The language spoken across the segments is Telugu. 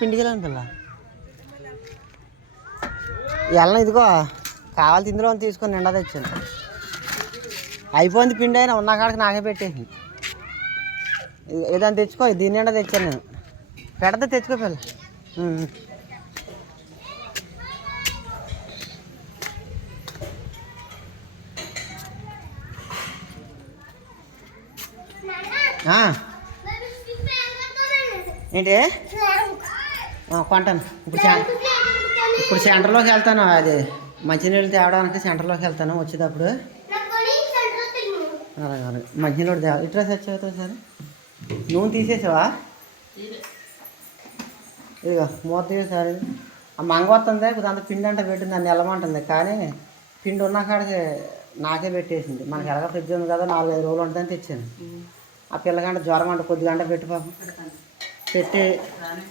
పిండికి పిల్ల వెళ్ళను ఇదిగో కావాలి ఇందులో తీసుకొని నిండా తెచ్చాను. అయిపోయింది పిండి అయినా ఉన్న కాడికి నాకే పెట్టేసి ఏదైనా తెచ్చుకో దీని నిండా తెచ్చాను నేను. పెడతా తెచ్చుకో పిల్ల. ఏంటి? కొంటాను. ఇప్పుడు ఇప్పుడు సెంటర్లోకి వెళ్తాను. అది మంచినీళ్ళు తేవడానికి సెంటర్లోకి వెళ్తాను వచ్చేటప్పుడు. అలాగే అలాగే. మంచినీళ్ళు తేవ ఇట్లా సెర్చ్ అవుతుంది సరే? నూనె తీసేసావా? ఇదిగో మూత తీసారు ఆ మంగ వస్తుంది దాంతో పిండి అంటే పెట్టింది నన్ను వెళ్ళమంటుంది కానీ పిండి ఉన్న కాడికి నాకే పెట్టేసింది. మనకి ఎలాగ ఫ్రిడ్జ్ ఉంది కదా నాలుగైదు ఐదు రోజులు ఉంటుందని తెచ్చాను. ఆ పిల్లగంట జ్వరం అంట కొద్ది గంట పెట్టి పాపం. పెట్టి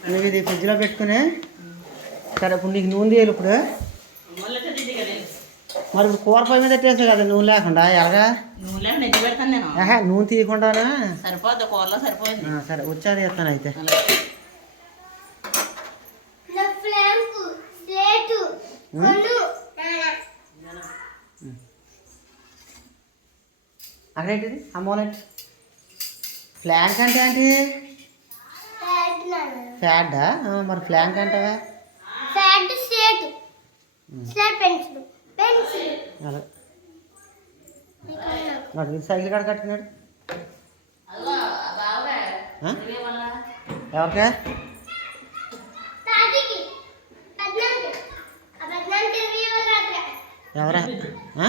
నువ్వు ఇది ఫ్రిడ్జ్లో పెట్టుకుని సరే ఇప్పుడు నీకు నూనె తీయాలి ఇప్పుడు. మరి ఇప్పుడు కూర పొయ్యి మీద పెట్టేసి కదా నూనె లేకుండా ఎలాగా? నూనె నేను నూనె తీయకుండానా సరిపోద్ది కూరలో సరిపోయింది సరే వచ్చేది చేస్తాను అయితే అక్కడేంటిది అమ్మోనట్ ఫ్లాంక్ అంటే ఏంటి? ఫ్యాడా? మరి ఫ్లాంక్ అంటావా? Fat slate slate pencil. Pencil. అలా. నాకు ఇది సైకిల్ కాడ కట్టుకున్నాడు? ఆ? ఎవరికా? ఎవరా? ఆ?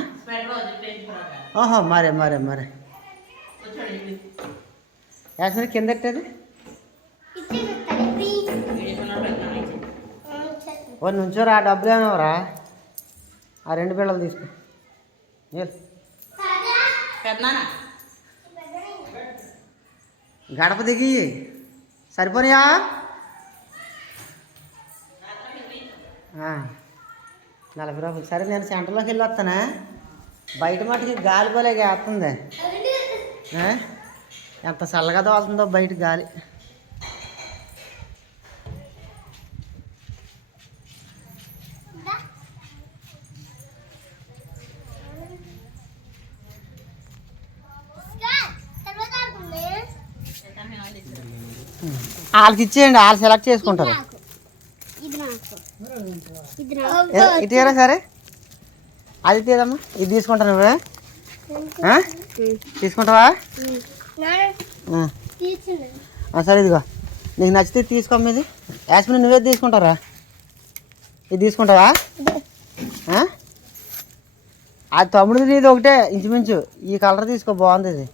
ఓహో మరే మరే మరే. యాసరి కింద ఎట్టేది? ఓ నుంచోరా ఆ డబ్బులు ఏమవరా ఆ రెండు బిళ్ళలు తీసుకో. గడప దిగి. సరిపోనియా? ఆ, నలభై రూపాయలు. సరే నేను సెంటర్లోకి వెళ్ళి వస్తానా? బయట మటుకి గాలి పోలే వేస్తుంది? ఎంత చల్లగా తోలుతుందో బయట గాలి. వాళ్ళకి ఇచ్చేయండి వాళ్ళు సెలెక్ట్ చేసుకుంటారు. ఇది ఇటు ఇయ్యరా సరే? అది తీదమ్మా ఇది తీసుకుంటా నువ్వే? తీసుకుంటావా? ఆ. తీర్చింది ఆ, సరే ఇదిగో. నీకు నచ్చితే తీసుకోమ్మ ఇది. యాస్మిన్ నువ్వే తీసుకుంటారా ఇది తీసుకుంటావా? ఆ? అది తమ్ముడు నీది ఒకటే ఇంచుమించు. ఈ కలర్ తీసుకో బాగుంది ఇది.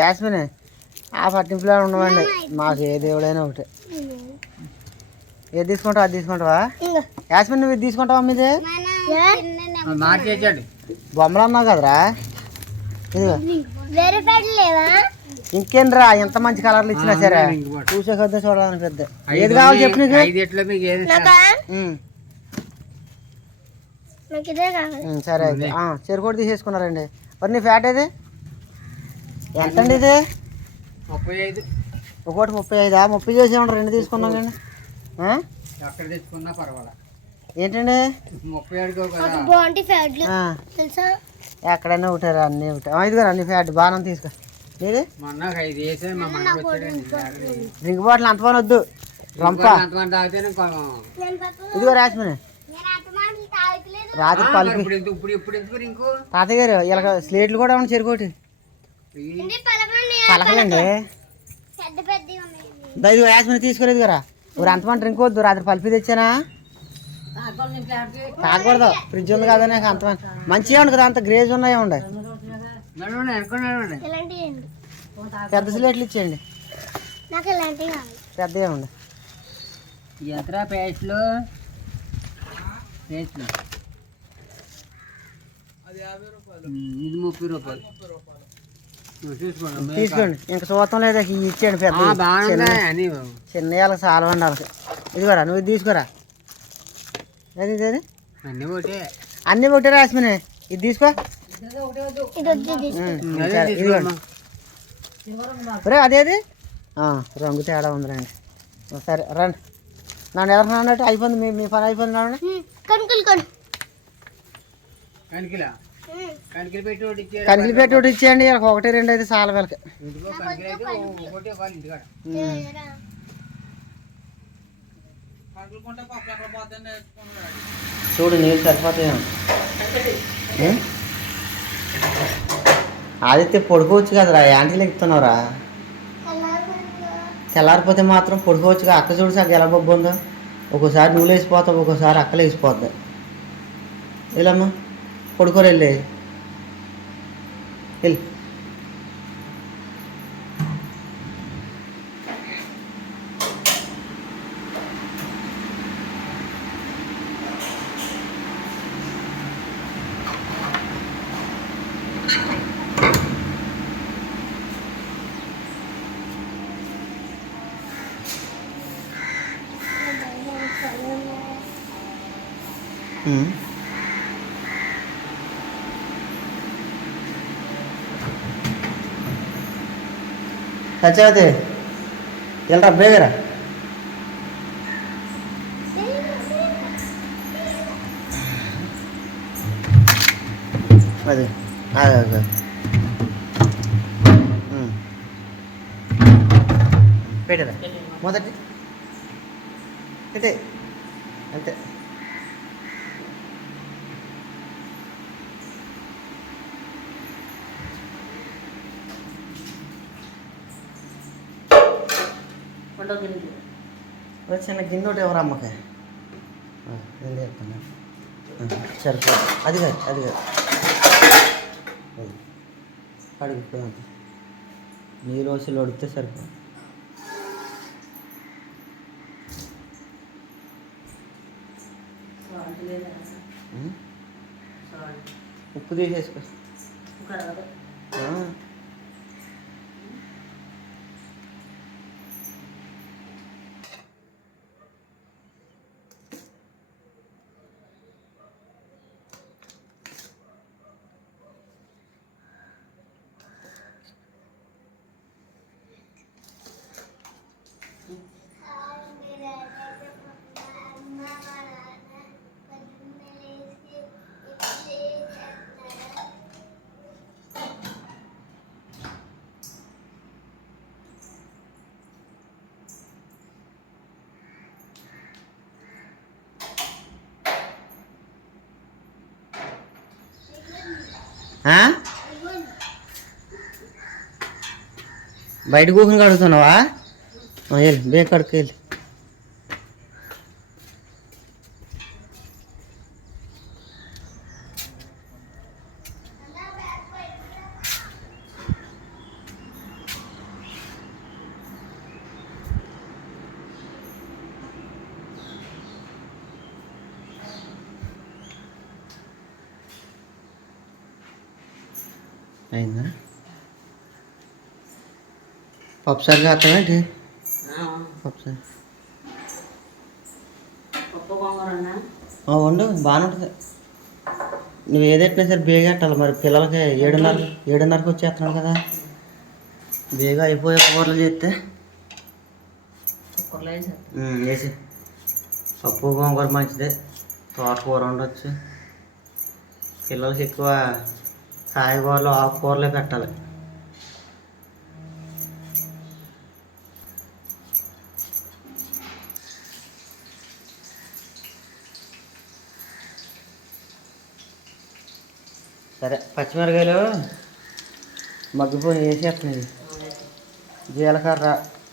యాస్మిన్ ఆ పట్టింపులో ఉండవండి. మాకు ఏ దేవుడైనా ఒకటే. ఏది తీసుకుంటావా అది తీసుకుంటావా? యాస్మిన్ నువ్వు ఇది తీసుకుంటావా మీది? బొమ్మలు అన్నావు కదరా? ఇదిగో. వేరే ఫ్యాట్ లేవా? ఇంకేం రా ఎంత మంచి కలర్లు ఇచ్చినా సరే. చూసే కొద్ది చూడాలని పెద్ద. ఏది కావాలి చెప్పు నీకు? సరే అయితే. ఆ, చెరుకోటి తీసేసుకున్నారండి. మరి నీ ఫ్యాట్ ఏది? ఎంత అండి ఇది? ముప్పై ఐదు. ఒకటి ముప్పై ఐదా. ముప్పై చేసి ఏమన్నా రెండు తీసుకున్నాం కానీ. ఆ? ఎక్కడ తెచ్చుకున్నా పర్వాలా. ఏంటండి? ముప్పై ఏడుకో కదా. ఒక బాగుంటాయి ఫ్యాట్లు ఆ, తెలుసా? ఎక్కడైనా ఒకటారా అన్నీ ఒకటి. ఇదిగో అన్ని ఫ్యాట్ బాగానే తీసుకో. నీది డ్రింక్ బాటిల్ అంత పని వద్దు. రంప. ఇదిగో తాగట్లేదు రాత్రి పలికి ఇంకో తాతయ్య గారు ఇలా స్లేట్లు కూడా ఉన్నాయి చెరుకోటి పలకలండి పెద్ద పెద్దవి ఉన్నాయి దా ఇదిగో యాస్మిని తీసుకునేది కదా. ఊరు అంతమంది డ్రింక్ వద్దు రాత్రి పలిపి తెచ్చానా? తాగకూడదు ఫ్రిడ్జ్ ఉంది కదా నాకు అంతమంది మంచిగా ఉంది కదా అంత గ్రేజ్ ఉన్నాయో ఉండే పెద్ద స్లేట్లు ఇచ్చేయండి. పెద్దగా ఉండే ఎంత పేస్ట్లు? పేస్ట్లు. ఇది ముప్పై రూపాయలు. తీసుకోండి ఇంకా చూడటం లేదా ఇచ్చేయండి పెద్ద చిన్న వాళ్ళకి చాలా ఉండాలి వాళ్ళకి ఇదిగోరా నువ్వు ఇది తీసుకురా? ఏది ఇది ఏది? అన్నీ ఒకటే. అన్నీ ఒకటే రాసిమని. ఇది తీసుకో. అదే ఇదిగోండి. ఒరే అదేది? ఆ, రంగు తేడా ఉంది రండి సరే రండి. నన్ను ఎవరు అన్నట్టు అయిపోయింది మీ మీ పని అయిపోయింది నాన్న? కనుకలు కొను. కనికిలా? కనికిలు పెట్టి ఒకటి ఇచ్చేయండి వీళ్ళకి ఒకటి రెండు అయితే చాలా వీళ్ళకి. చూడు నీళ్ళు సరిపోతాయి ఆదిత్య పడుకోవచ్చు కదరా యాంటీలు ఎక్కుతున్నావురా? తెల్లారిపోతే మాత్రం పడుకోవచ్చుగా. అక్క చూడు సార్ ఎలా బొబ్బు ఉందో ఒక్కోసారి నువ్వు వేసిపోతావు ఒక్కోసారి అక్కలు వేసిపోద్ది వెళ్ళమ్మా Por going to సత్యవతి వెళ్ళరా బేగరా అది అదే అదే ఉమ్. పెట్టరా మొదటి పెట్టే అంతే గిన్నె చిన్న గిన్నె ఒకటి ఎవరు అమ్మకి? నేను చెప్తాను సరిపో అది కాదు అది కాదు. అడుగుతుంది నీరు వచ్చి అడిగితే సరిపో ఉప్పు తీసేసుకో. బయట కూకుని కడుగుతున్నావా? వెళ్ళి బేకడికి వెళ్ళి అయిందా? పప్పుసారి కాస్తామేంటి పప్పుసారి పప్పు వండు బాగానే ఉంటుంది. నువ్వు ఏదెట్టినా సరే బేగా పెట్టాలి మరి. పిల్లలకి ఏడున్నర ఏడున్నరకు వచ్చేస్తున్నాడు కదా. బేగా అయిపోయే కూరలు చేస్తే. వేసి. పప్పు గోంగూర మంచిదే. తోటకూర ఉండొచ్చు పిల్లలకి ఎక్కువ కాయగూరలు ఆకుకూరలు పెట్టాలి సరే పచ్చిమిరకాయలు మగ్గిపోయి వేసేస్తున్నాయి జీలకర్ర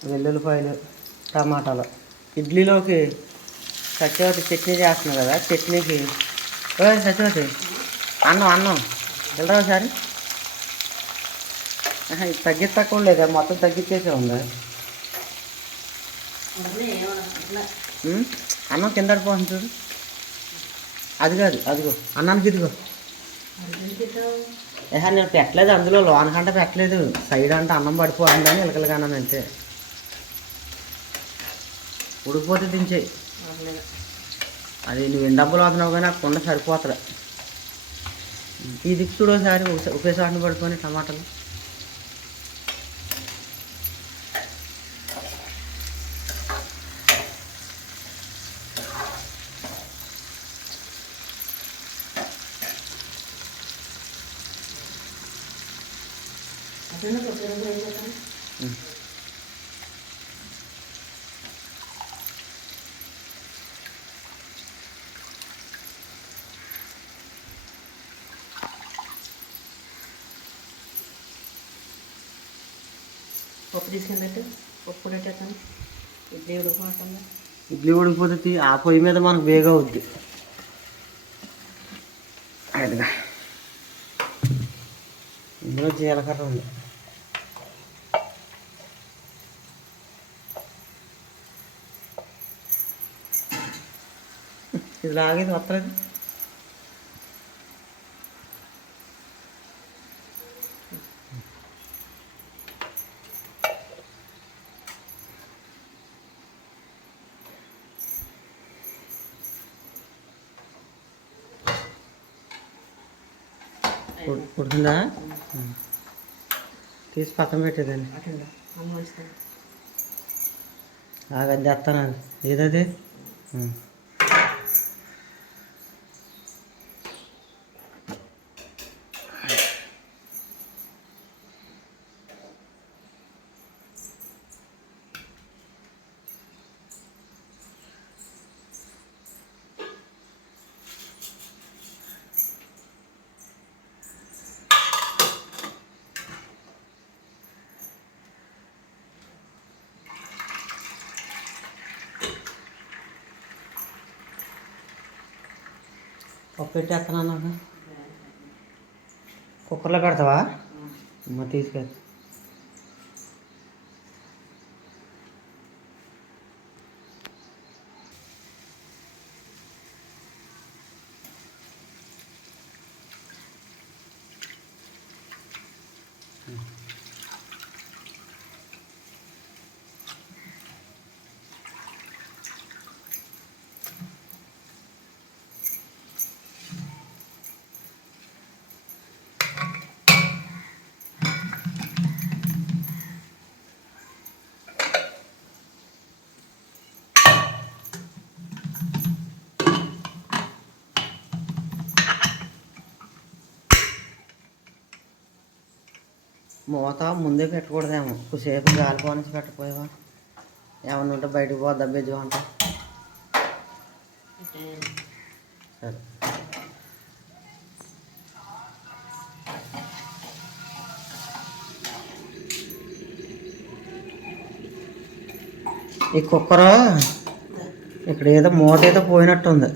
వెల్లుల్లిపాయలు టమాటాలు. ఇడ్లీలోకి సత్యవతి చట్నీ చేస్తున్నావు కదా చట్నీకి. ఓ సత్యవతి అన్నం అన్నం. వెళ్ళరా ఒకసారి ఇది తగ్గిస్తకుండా లేదా? మొత్తం తగ్గించేసే ఉందా? అన్నం. కింద పడిపోతుంది చూడు. అది కాదు అదిగో అన్నానికి ఇదిగో. ఏహా నేను పెట్టలేదు అందులో లోన కంటే పెట్టలేదు. సైడ్ అంటే అన్నం పడిపోతుందని ఇలకలుగా అన్నాను అంతే ఉడికిపోతే దించేయి అది నువ్వు ఎన్ని డబ్బులు అవుతున్నావు కానీ ఆ కుండ సరిపోతుంది ఈ దిక్కు చూడోసారి ఒకసారి ఒకే- ఒకే పడుకొని టమాటాలు చిన్న కొద్దిగా ఏం చేస్తాను పప్పు తీసుకుని పెట్టు. పప్పు పెట్టేస్తాను ఇడ్లీ ఉడికిపోతుంది. ఇడ్లీ ఉడికిపోతే ఆ పొయ్యి మీద మనకు బేగా అవుద్ది. అదిగా. ఇందులో జీలకర్ర ఉంది. ఇది లాగేది వస్తలేదు ఉడ్- ఉడికిందా ఉం. తీసి పక్కన పెట్టేదండి అట్లా అమ్మ వేస్తాను ఆగది తెస్తాను ఏదది? పప్పు పెట్టేస్తున్నాను. కుక్కర్లో పెడతావా? అమ్మ తీసుకెళ్ళి. మూత ముందే పెట్టకూడదేమో. కొద్దిసేపు గాలి పోనిసి పెట్టకపోయావా? ఏమన్నా ఉంటే బయటకు పోద్దా బెజ్జు అంట సరే. ఈ కుక్కరు ఇక్కడ ఏదో మూత ఏదో పోయినట్టుంది.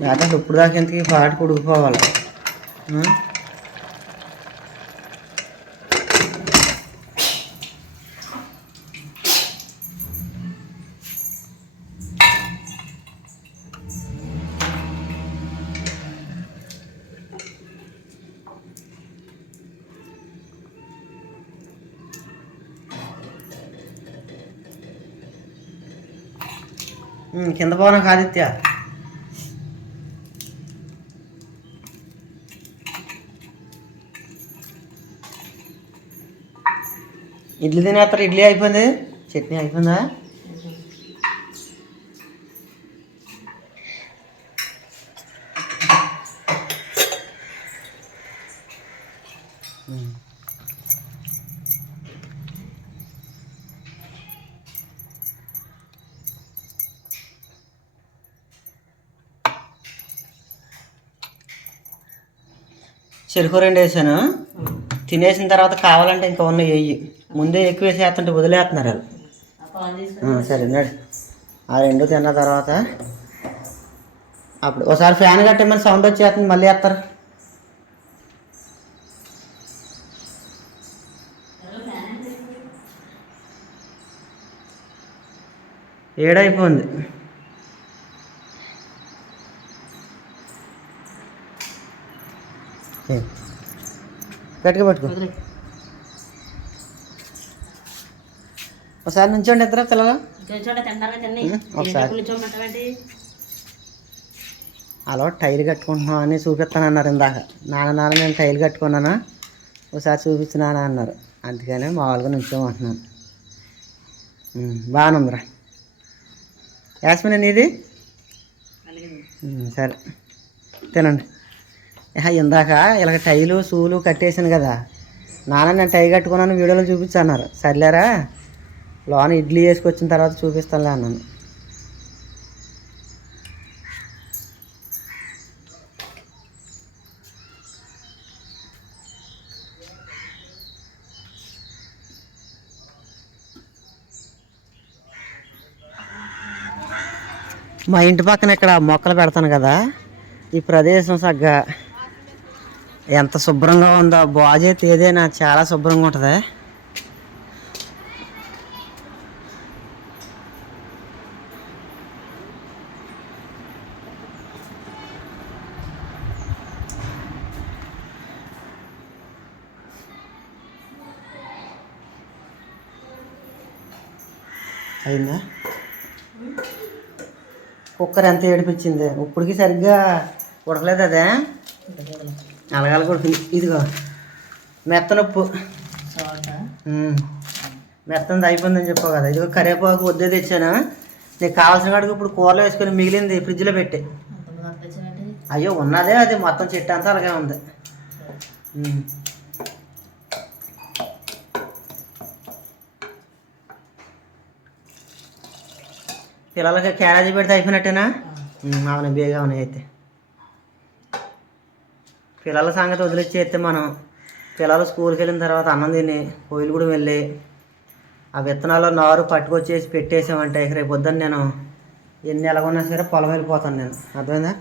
లేకపోతే ఇప్పుడు దాకా ఇంతకీ పాటికి ఉడికిపోవాలి. కింద పోనా ఆదిత్య? ఇడ్లీ తినేస్తారు ఇడ్లీ అయిపోయింది. చట్నీ అయిపోయిందా? చెరుకు రెండు వేసాను. తినేసిన తర్వాత కావాలంటే ఇంకా ఉన్నాయి వెయ్యి ముందే ఎక్కువ వేసేస్తుంటే వదిలేస్తున్నారు వాళ్ళు. సరే నడు. ఆ రెండు తిన్న తర్వాత అప్పుడు ఒకసారి ఫ్యాన్ కట్టేమని సౌండ్ వచ్చేస్తుంది మళ్ళీ వేస్తారు. ఏడైపోయింది. గట్టిగా పట్టుకో. ఒకసారి నుంచోండి ఇద్దరు పిల్లలు. ఒకసారి. అలా టైల్ కట్టుకుంటున్నాం అని చూపిస్తానన్నారు ఇందాక. నాన్న నాన్న నేను టైల్ కట్టుకున్నానా? ఒకసారి చూపించినానా అన్నారు. అందుకనే మామూలుగా నుంచోమంటున్నాను. బాగానే ఉందిరా. యాస్మిన్ ఉమ్, సరే. తినండి. ఇందాక ఇలాగ టైలు సూలు కట్టేసాను కదా. నాన్న నేను టై కట్టుకున్నాను వీడియోలో చూపించన్నారు. సర్లేరా? లోన ఇడ్లీ వేసుకొచ్చిన తర్వాత చూపిస్తానులే అన్నాను. మా ఇంటి పక్కన ఇక్కడ మొక్కలు పెడతాను కదా. ఈ ప్రదేశం సగ్గా ఎంత శుభ్రంగా ఉందో. బాజైతే ఏదైనా చాలా శుభ్రంగా ఉంటుంది. అయిందా? కుక్కర్ ఎంత ఏడిపించింది? ఇప్పటికి సరిగ్గా ఉడకలేదు అదే? అలగాలి కొడుకుంది ఇదిగో మెత్తనొప్పు. మెత్తంది అయిపోయిందని చెప్పావు కదా. ఇదిగో కరివేపాకు వద్దే తెచ్చాను. నీకు కావాల్సిన కాడికి ఇప్పుడు కూరలో వేసుకొని మిగిలింది ఫ్రిడ్జ్లో పెట్టి. అయ్యో ఉన్నదే అది. మొత్తం చెట్టు అంతా అలాగే ఉంది. పిల్లలకి క్యారేజీ పెడితే అయిపోయినట్టేనా? అవును బేగా ఉన్నాయి అయితే. పిల్లల సంగతి వదిలిచ్చేస్తే మనం పిల్లలు స్కూల్కి వెళ్ళిన తర్వాత అన్నం తిని పొయ్యిలు కూడా వెళ్ళి ఆ విత్తనాలు నారు పట్టుకొచ్చేసి పెట్టేసామంటే రేపు పొద్దున్న నేను ఎన్ని ఎలాగున్నా సరే పొలం వెళ్ళిపోతాను నేను. అర్థమైందా?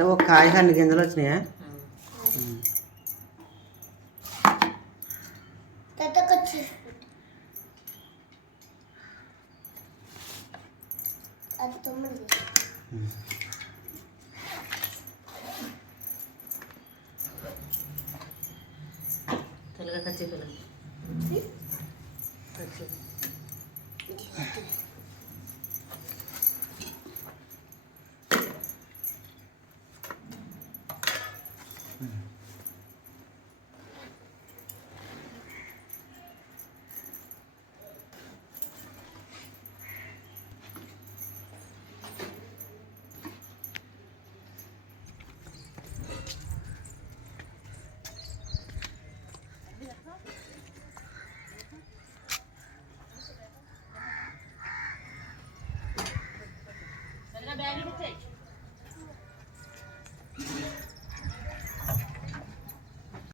ఒక కాయ అన్ని గింజలు వచ్చినాయా? Mm-hmm.